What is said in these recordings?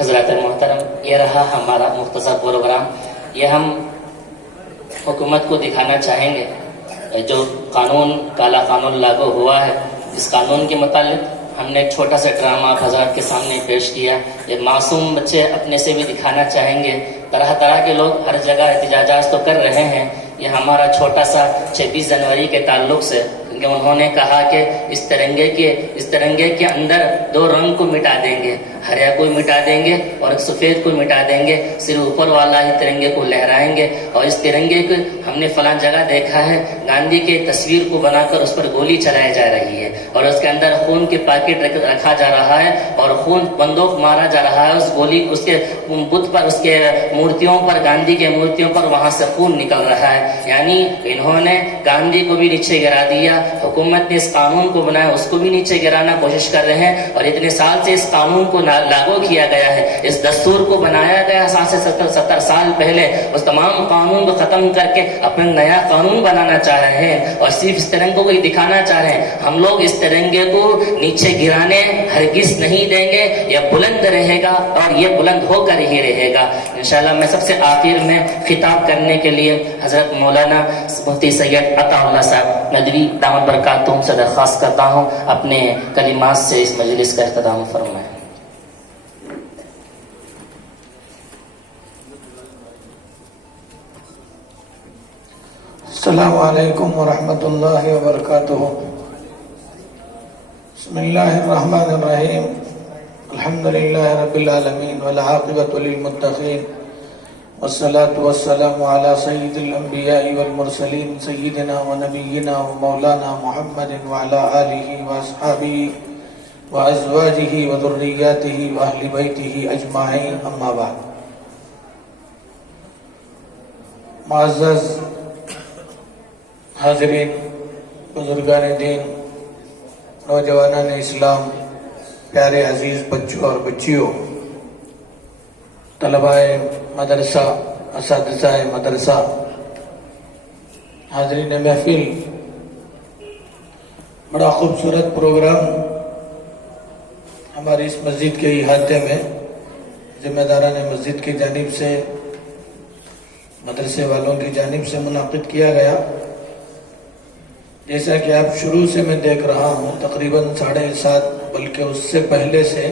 حضرات محترم، یہ رہا ہمارا مختصر پروگرام. یہ ہم حکومت کو دکھانا چاہیں گے جو قانون کالا قانون لاگو ہوا ہے. اس قانون کے متعلق ہم نے ایک چھوٹا سا ڈرامہ آپ حضرات کے سامنے پیش کیا. یہ معصوم بچے اپنے سے بھی دکھانا چاہیں گے. طرح طرح کے لوگ ہر جگہ احتجاجات تو کر رہے ہیں. یہ ہمارا چھوٹا سا 26 جنوری کے تعلق سے، کیونکہ انہوں نے کہا کہ اس ترنگے کے اندر 2 رنگ کو مٹا دیں گے، ہرا کو مٹا دیں گے اور ایک سفید کو مٹا دیں گے، صرف اوپر والا ہی ترنگے کو لہرائیں گے. اور اس ترنگے کو ہم نے فلاں جگہ دیکھا ہے، گاندھی کے تصویر کو بنا کر اس پر گولی چلائی جا رہی ہے اور اس کے اندر خون کے پیکٹ رکھا جا رہا ہے اور خون بندوق مارا جا رہا ہے. اس گولی اس کے بت پر، اس کے مورتیوں پر، گاندھی کے مورتیوں پر وہاں سے خون نکل رہا ہے. یعنی انہوں نے گاندھی کو بھی نیچے گرا دیا. حکومت نے اس قانون کو بنایا، اس کو بھی نیچے گرانا کوشش کر رہے ہیں. اور اتنے سال سے اس قانون کو لاگو کیا گیا ہے، اس دستور کو بنایا گیا 70 سال پہلے. اس تمام قانون کو ختم کر کے اپنا نیا قانون بنانا چاہ رہے ہیں اور صرف اس ترنگے کو دکھانا چاہ رہے ہیں. ہم لوگ اس ترنگے کو نیچے گرانے ہرگز نہیں دیں گے. یہ بلند رہے گا اور یہ بلند ہو کر ہی رہے گا انشاءاللہ. میں سب سے آخر میں خطاب کرنے کے لیے حضرت مولانا مفتی سید عطا اللہ صاحب ندوی دامت برکاتہم سے درخواست کرتا ہوں اپنے کلمات سے اس مجلس کا اختتام فرمائیں. السلام علیکم ورحمۃ اللہ وبرکاتہ. بسم اللہ الرحمن الرحیم. الحمد للہ رب العالمین والعاقبۃ للمتقین والصلاة والسلام علی سید الانبیاء والمرسلین سیدنا و نبینا و مولانا محمد وعلی آلہ واصحابہ وازواجہ وذریاتہ واہل بیتہ اجمعین. اما بعد. معزز حاضرین، بزرگان دین، نوجوانان اسلام، پیارے عزیز بچوں اور بچیوں، طلباء مدرسہ، اساتذہ مدرسہ، حاضرین محفل، بڑا خوبصورت پروگرام ہماری اس مسجد کے احاطے میں ذمہ داران مسجد کی جانب سے، مدرسے والوں کی جانب سے منعقد کیا گیا. جیسا کہ آپ شروع سے میں دیکھ رہا ہوں، تقریباً 7:30 بلکہ اس سے پہلے سے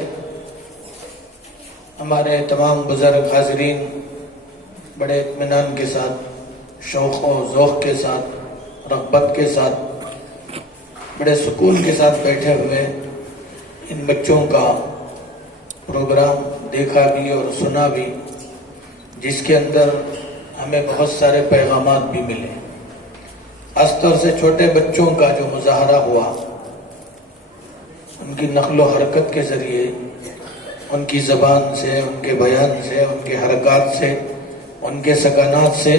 ہمارے تمام بزرگ حاضرین بڑے اطمینان کے ساتھ، شوق و ذوق کے ساتھ، رغبت کے ساتھ، بڑے سکون کے ساتھ بیٹھے ہوئے ان بچوں کا پروگرام دیکھا بھی اور سنا بھی، جس کے اندر ہمیں بہت سارے پیغامات بھی ملے. خاص طور سے چھوٹے بچوں کا جو مظاہرہ ہوا، ان کی نقل و حرکت کے ذریعے، ان کی زبان سے، ان کے بیان سے، ان کے حرکات سے، ان کے سکانات سے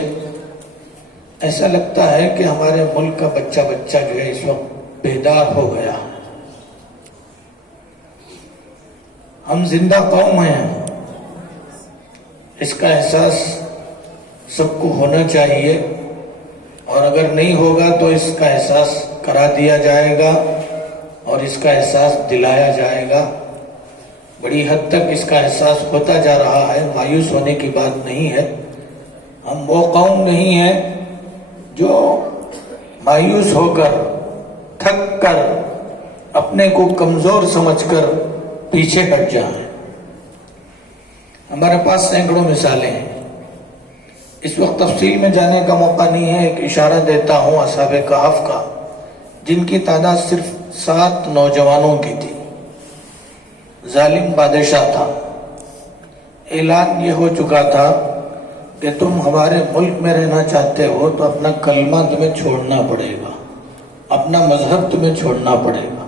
ایسا لگتا ہے کہ ہمارے ملک کا بچہ جو ہے اس وقت بیدار ہو گیا. ہم زندہ قوم ہیں، اس کا احساس سب کو ہونا چاہیے، اور اگر نہیں ہوگا تو اس کا احساس کرا دیا جائے گا اور اس کا احساس دلایا جائے گا. بڑی حد تک اس کا احساس ہوتا جا رہا ہے. مایوس ہونے کی بات نہیں ہے. ہم وہ قوم نہیں ہیں جو مایوس ہو کر، تھک کر، اپنے کو کمزور سمجھ کر پیچھے ہٹ جائیں. ہمارے پاس سینکڑوں مثالیں ہیں. اس وقت تفصیل میں جانے کا موقع نہیں ہے. ایک اشارہ دیتا ہوں اصحاب کہف کا، جن کی تعداد صرف 7 نوجوانوں کی تھی. ظالم بادشاہ تھا. اعلان یہ ہو چکا تھا کہ تم ہمارے ملک میں رہنا چاہتے ہو تو اپنا کلمہ تمہیں چھوڑنا پڑے گا، اپنا مذہب تمہیں چھوڑنا پڑے گا.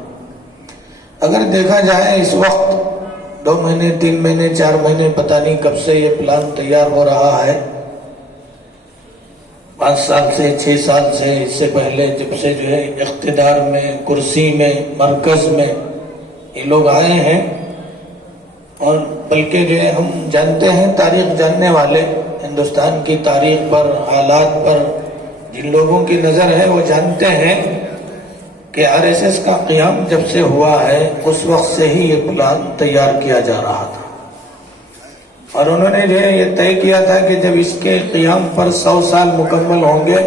اگر دیکھا جائے اس وقت 2 مہینے، 3 مہینے، 4 مہینے، پتہ نہیں کب سے یہ پلان تیار ہو رہا ہے. 5 سال سے، 6 سال سے، اس سے پہلے جب سے جو ہے اقتدار میں، کرسی میں، مرکز میں یہ لوگ آئے ہیں. اور بلکہ جو ہے ہم جانتے ہیں، تاریخ جاننے والے ہندوستان کی تاریخ پر، حالات پر جن لوگوں کی نظر ہے وہ جانتے ہیں کہ RSS کا قیام جب سے ہوا ہے اس وقت سے ہی یہ پلان تیار کیا جا رہا تھا. اور انہوں نے جو ہے یہ طے کیا تھا کہ جب اس کے قیام پر 100 سال مکمل ہوں گے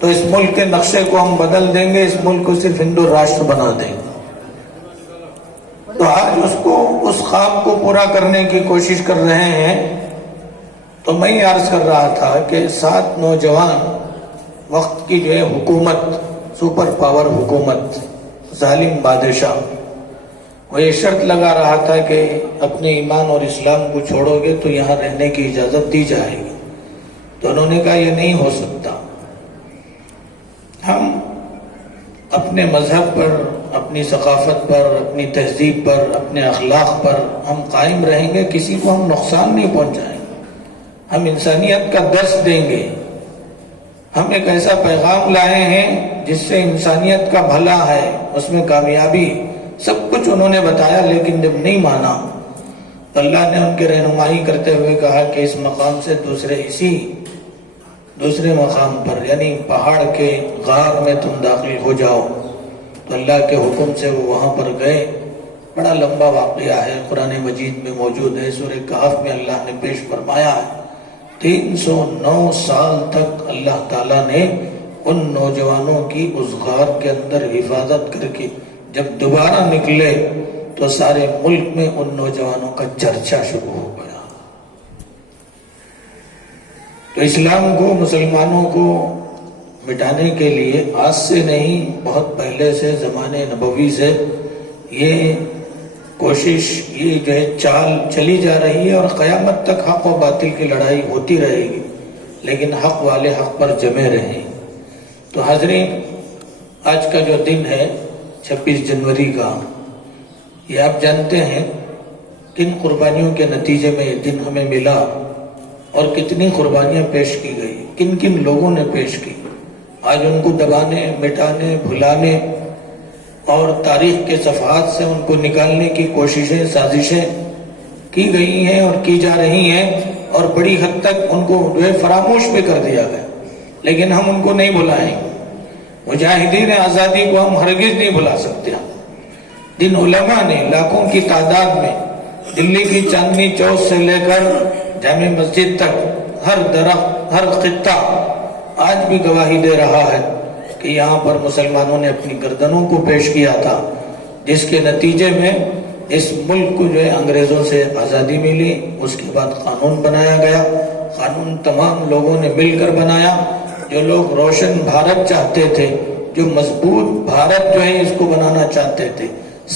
تو اس ملک کے نقشے کو ہم بدل دیں گے، اس ملک کو صرف ہندو راشٹر بنا دیں گے۔ تو آج اس خواب کو پورا کرنے کی کوشش کر رہے ہیں۔ تو میں یہ عرض کر رہا تھا کہ 7 نوجوان وقت کی جو ہے حکومت، سپر پاور حکومت، ظالم بادشاہ، وہ یہ شرط لگا رہا تھا کہ اپنے ایمان اور اسلام کو چھوڑو گے تو یہاں رہنے کی اجازت دی جائے گی۔ تو انہوں نے کہا یہ نہیں ہو سکتا، ہم اپنے مذہب پر، اپنی ثقافت پر، اپنی تہذیب پر، اپنے اخلاق پر ہم قائم رہیں گے، کسی کو ہم نقصان نہیں پہنچائیں گے، ہم انسانیت کا درس دیں گے۔ ہم ایک ایسا پیغام لائے ہیں جس سے انسانیت کا بھلا ہے، اس میں کامیابی، سب کچھ انہوں نے بتایا، لیکن جب نہیں مانا تو اللہ نے ان کی رہنمائی کرتے ہوئے کہا کہ اس مقام سے دوسرے مقام پر، یعنی پہاڑ کے غار میں تم داخل ہو جاؤ۔ تو اللہ کے حکم سے وہ وہاں پر گئے۔ بڑا لمبا واقعہ ہے، قرآن مجید میں موجود ہے، سورہ کہف میں اللہ نے پیش فرمایا ہے۔ 309 سال تک اللہ تعالیٰ نے ان نوجوانوں کی اس غار کے اندر حفاظت کر کے جب دوبارہ نکلے تو سارے ملک میں ان نوجوانوں کا چرچا شروع ہو گیا۔ تو اسلام کو، مسلمانوں کو مٹانے کے لیے آج سے نہیں، بہت پہلے سے، زمانے نبوی سے یہ کوشش، یہ جو ہے چال چلی جا رہی ہے، اور قیامت تک حق و باطل کی لڑائی ہوتی رہے گی، لیکن حق والے حق پر جمے رہیں۔ تو حاضرین، آج کا جو دن ہے 26 جنوری کا، یہ آپ جانتے ہیں کن قربانیوں کے نتیجے میں یہ دن ہمیں ملا اور کتنی قربانیاں پیش کی گئی، کن کن لوگوں نے پیش کی۔ آج ان کو دبانے، مٹانے، بھلانے اور تاریخ کے صفحات سے ان کو نکالنے کی کوششیں، سازشیں کی گئی ہیں اور کی جا رہی ہیں، اور بڑی حد تک ان کو جو ہے فراموش بھی کر دیا گیا، لیکن ہم ان کو نہیں بھلائیں گے۔ مجاہدین آزادی کو ہم ہرگز نہیں بھلا سکتے۔ جن علماء نے لاکھوں کی تعداد میں دلی کی چاندنی چوک سے لے کر جامع مسجد تک ہر درخت، ہر خطہ آج بھی گواہی دے رہا ہے کہ یہاں پر مسلمانوں نے اپنی گردنوں کو پیش کیا تھا، جس کے نتیجے میں اس ملک کو جو ہے انگریزوں سے آزادی ملی۔ اس کے بعد قانون بنایا گیا، قانون تمام لوگوں نے مل کر بنایا۔ جو لوگ روشن بھارت چاہتے تھے، جو مضبوط بھارت جو ہے اس کو بنانا چاہتے تھے،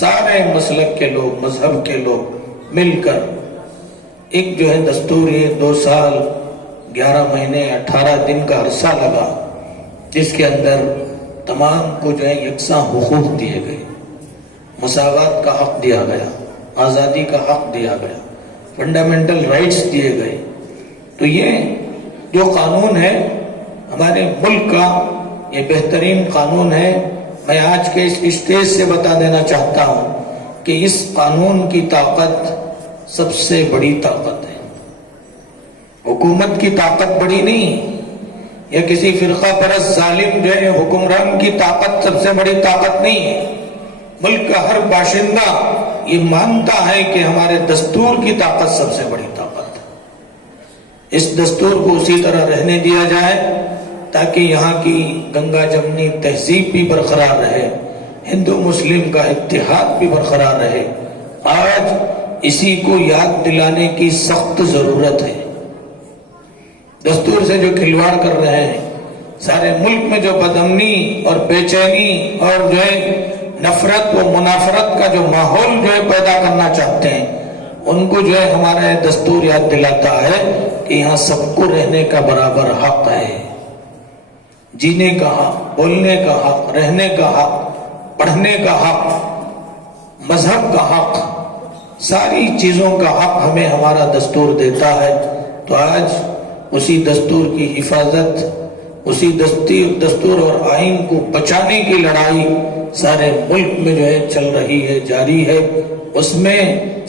سارے مسلک کے لوگ، مذہب کے لوگ مل کر ایک جو ہے دستور، یہ 2 سال 11 مہینے 18 دن کا عرصہ لگا، جس کے اندر تمام کو جو ہے یکساں حقوق دیے گئے، مساوات کا حق دیا گیا، آزادی کا حق دیا گیا، فنڈامنٹل رائٹس دیے گئے۔ تو یہ جو قانون ہے ہمارے ملک کا، یہ بہترین قانون ہے۔ میں آج کے اس اسٹیج سے بتا دینا چاہتا ہوں کہ اس قانون کی طاقت سب سے بڑی طاقت ہے۔ حکومت کی طاقت بڑی نہیں، یا کسی فرقہ پرست ظالم جو ہے حکمران کی طاقت سب سے بڑی طاقت نہیں ہے۔ ملک کا ہر باشندہ یہ مانتا ہے کہ ہمارے دستور کی طاقت سب سے بڑی طاقت ہے۔ اس دستور کو اسی طرح رہنے دیا جائے تاکہ یہاں کی گنگا جمنی تہذیب بھی برقرار رہے، ہندو مسلم کا اتحاد بھی برقرار رہے۔ آج اسی کو یاد دلانے کی سخت ضرورت ہے۔ دستور سے جو کھلواڑ کر رہے ہیں، سارے ملک میں جو بدامنی اور بے چینی اور جو ہے نفرت و منافرت کا جو ماحول جو ہے پیدا کرنا چاہتے ہیں، ان کو جو ہے ہمارا یہ دستور یاد دلاتا ہے کہ یہاں سب کو رہنے کا برابر حق ہے، جینے کا حق، بولنے کا حق، رہنے کا حق، پڑھنے کا حق، مذہب کا حق، ساری چیزوں کا حق ہمیں ہمارا دستور دیتا ہے۔ تو آج اسی دستور کی حفاظت، اسی دستور اور آئین کو بچانے کی لڑائی سارے ملک میں جو ہے چل رہی ہے، جاری ہے۔ اس میں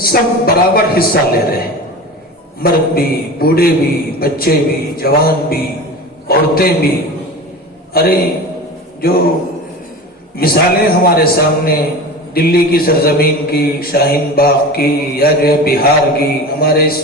سب برابر حصہ لے رہے ہیں، مرد بھی، بوڑھے بھی، بچے بھی، جوان بھی، عورتیں بھی۔ ارے جو مثالیں ہمارے سامنے دلی کی سرزمین کی، شاہین باغ کی، یا جو ہے بہار کی، ہمارے اس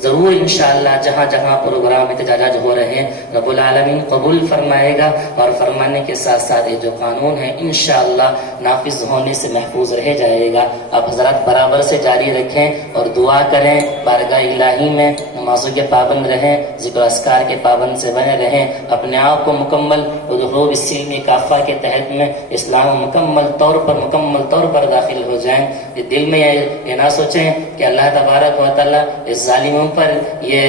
ضرور انشاءاللہ جہاں جہاں پروگرام احتجاجات ہو رہے ہیں رب العالمین قبول فرمائے گا، اور فرمانے کے ساتھ ساتھ یہ جو قانون ہے انشاءاللہ نافذ ہونے سے محفوظ رہ جائے گا۔ آپ حضرات برابر سے جاری رکھیں اور دعا کریں، بارگاہ الہی میں نمازوں کے پابند رہیں، ذکر و اذکار کے پابند سے بنے رہیں، اپنے آپ کو مکمل حروب السلمی کافہ کے تحت میں اسلام مکمل طور پر داخل ہو جائیں۔ یہ دل میں یہ نہ سوچیں کہ اللہ تبارک و تعالیٰ اس ظالموں پر یہ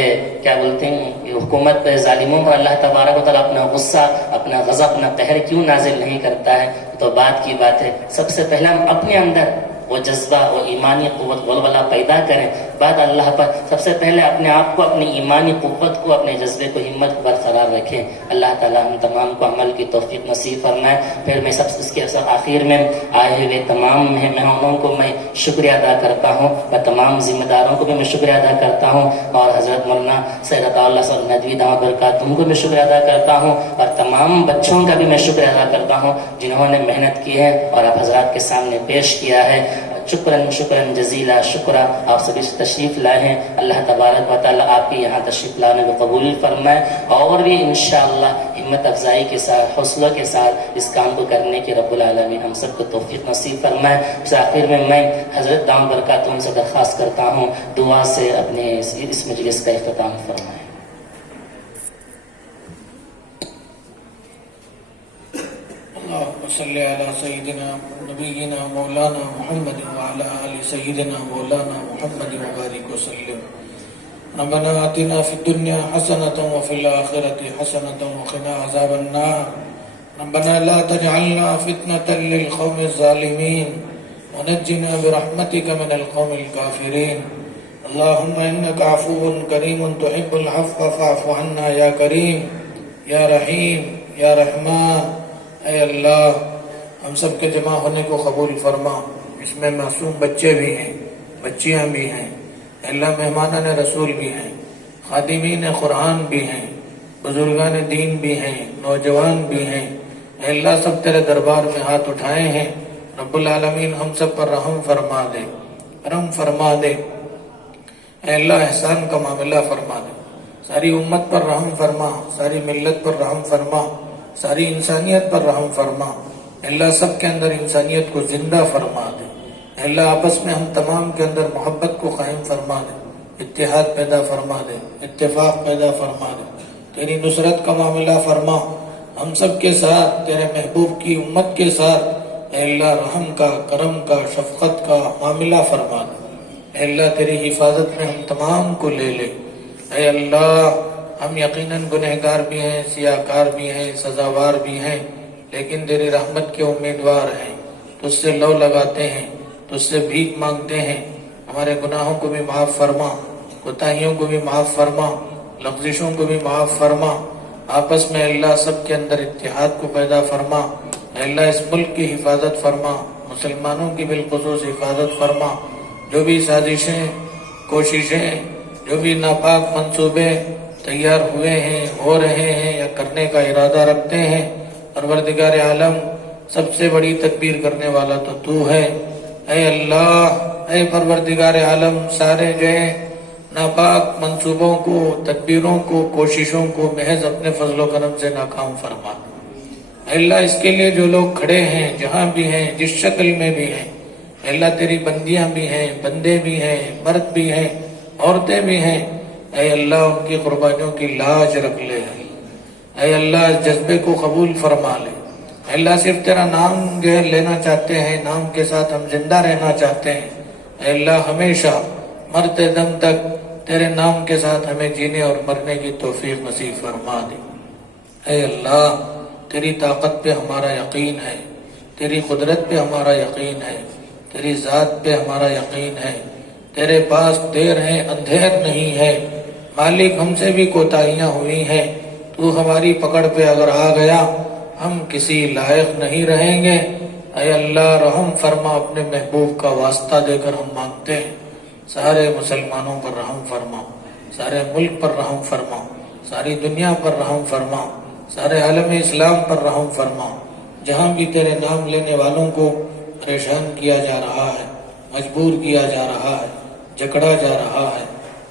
کیا بولتے ہیں یہ حکومت ظالموں پر اللہ تبارک و تعالیٰ اپنا غصہ، اپنا غضب، اپنا قہر کیوں نازل نہیں کرتا ہے۔ تو بات کی بات ہے، سب سے پہلے ہم اپنے اندر وہ جذبہ، وہ ایمانی قوت ولولہ پیدا کریں، بعد اللہ پر سب سے پہلے اپنے آپ کو، اپنی ایمانی قوت کو، اپنے جذبے کو، ہمت کو برقرار رکھیں۔ اللہ تعالیٰ ہم تمام کو عمل کی توفیق نصیب فرمائے۔ پھر میں اس کے آخر میں آئے ہوئے تمام مہمانوں کو میں شکریہ ادا کرتا ہوں، اور تمام ذمہ داروں کو بھی میں شکریہ ادا کرتا ہوں، اور حضرت مولانا سید عطا اللہ صاحب ندوی دامت برکاتہم کو بھی شکریہ ادا کرتا ہوں، اور تمام بچوں کا بھی میں شکریہ ادا کرتا ہوں جنہوں نے محنت کی ہے اور آپ حضرات کے سامنے پیش کیا ہے۔ شکراً جزیلا شکرہ، آپ سبھی تشریف لائے ہیں۔ اللہ تبارک و تعالیٰ آپ کے یہاں تشریف لانے کو قبول فرمائے، اور بھی انشاءاللہ ہمت افزائی کے ساتھ، حوصلہ کے ساتھ اس کام کو کرنے کی رب العالمین ہم سب کو توفیق نصیب فرمائے۔ اس آخر میں حضرت دامت برکاتہم سے درخواست کرتا ہوں دعا سے اپنے اس مجلس کا اختتام فرمائیں۔ اللهم صل على سيدنا نبينا مولانا محمد وعلى آل سيدنا مولانا محمد وبارك وسلم۔ ربنا آتنا في الدنيا حسنة وفي الآخرة حسنة وقنا عذاب النار۔ ربنا لا تجعلنا فتنة للقوم الظالمين ونجنا برحمتك من القوم الكافرين۔ اللهم إنك عفو كريم تحب العفو فاعف عنا يا كريم يا رحيم يا رحمن۔ اے اللہ ہم سب کے جمع ہونے کو قبول فرما، اس میں معصوم بچے بھی ہیں، بچیاں بھی ہیں، اے اللہ مہمانان رسول بھی ہیں، خادمین قرآن بھی ہیں، بزرگان دین بھی ہیں، نوجوان بھی ہیں، اے اللہ سب تیرے دربار میں ہاتھ اٹھائے ہیں۔ رب العالمین ہم سب پر رحم فرما دے، کرم فرما دے، اے اللہ احسان کا معاملہ فرما دے، ساری امت پر رحم فرما، ساری ملت پر رحم فرما، ساری انسانیت پر رحم فرما۔ اللہ سب کے اندر انسانیت کو زندہ فرما دے، اللہ آپس میں ہم تمام کے اندر محبت کو قائم فرما دے، اتحاد پیدا فرما دے، اتفاق پیدا فرما دے، تیری نصرت کا معاملہ فرما ہم سب کے ساتھ، تیرے محبوب کی امت کے ساتھ، اے اللہ رحم کا، کرم کا، شفقت کا معاملہ فرما دے، اے اللہ تیری حفاظت میں ہم تمام کو لے لے۔ اے اللہ ہم یقیناً گنہگار بھی ہیں، سیاہکار بھی ہیں، سزاوار بھی ہیں، لیکن تیری رحمت کے امیدوار ہیں، تجھ سے لو لگاتے ہیں، تجھ سے بھیک مانگتے ہیں۔ ہمارے گناہوں کو بھی معاف فرما، کوتاہیوں کو بھی معاف فرما، لغزشوں کو بھی معاف فرما، آپس میں اللہ سب کے اندر اتحاد کو پیدا فرما۔ اے اللہ اس ملک کی حفاظت فرما، مسلمانوں کی بالخصوص حفاظت فرما۔ جو بھی سازشیں، کوششیں، جو بھی ناپاک منصوبے تیار ہوئے ہیں، ہو رہے ہیں یا کرنے کا ارادہ رکھتے ہیں، پروردگار عالم سب سے بڑی تدبیر کرنے والا تو ہے۔ اے اللہ، اے پروردگار عالم سارے گئے ناپاک منصوبوں کو، تدبیروں کو، کوششوں کو محض اپنے فضل و کرم سے ناکام فرما۔ اے اللہ اس کے لیے جو لوگ کھڑے ہیں، جہاں بھی ہیں، جس شکل میں بھی ہیں، اے اللہ تیری بندیاں بھی ہیں، بندے بھی ہیں، مرد بھی ہیں، عورتیں بھی ہیں، اے اللہ ان کی قربانیوں کی لاج رکھ لے۔ اے اللہ اس جذبے کو قبول فرما لے۔ اے اللہ صرف تیرا نام لینا چاہتے ہیں، نام کے ساتھ ہم زندہ رہنا چاہتے ہیں۔ اے اللہ ہمیشہ مرتے دم تک تیرے نام کے ساتھ ہمیں جینے اور مرنے کی توفیق نصیب فرما دے۔ اے اللہ تیری طاقت پہ ہمارا یقین ہے، تیری قدرت پہ ہمارا یقین ہے، تیری ذات پہ ہمارا یقین ہے۔ تیرے پاس دیر ہے، اندھیر نہیں ہے۔ مالک ہم سے بھی کوتاہیاں ہوئی ہیں، تو ہماری پکڑ پہ اگر آ گیا ہم کسی لائق نہیں رہیں گے۔ اے اللہ رحم فرما، اپنے محبوب کا واسطہ دے کر ہم مانگتے ہیں، سارے مسلمانوں پر رحم فرما، سارے ملک پر رحم فرما، ساری دنیا پر رحم فرما، سارے عالم اسلام پر رحم فرما۔ جہاں بھی تیرے نام لینے والوں کو پریشان کیا جا رہا ہے، مجبور کیا جا رہا ہے، جکڑا جا رہا ہے،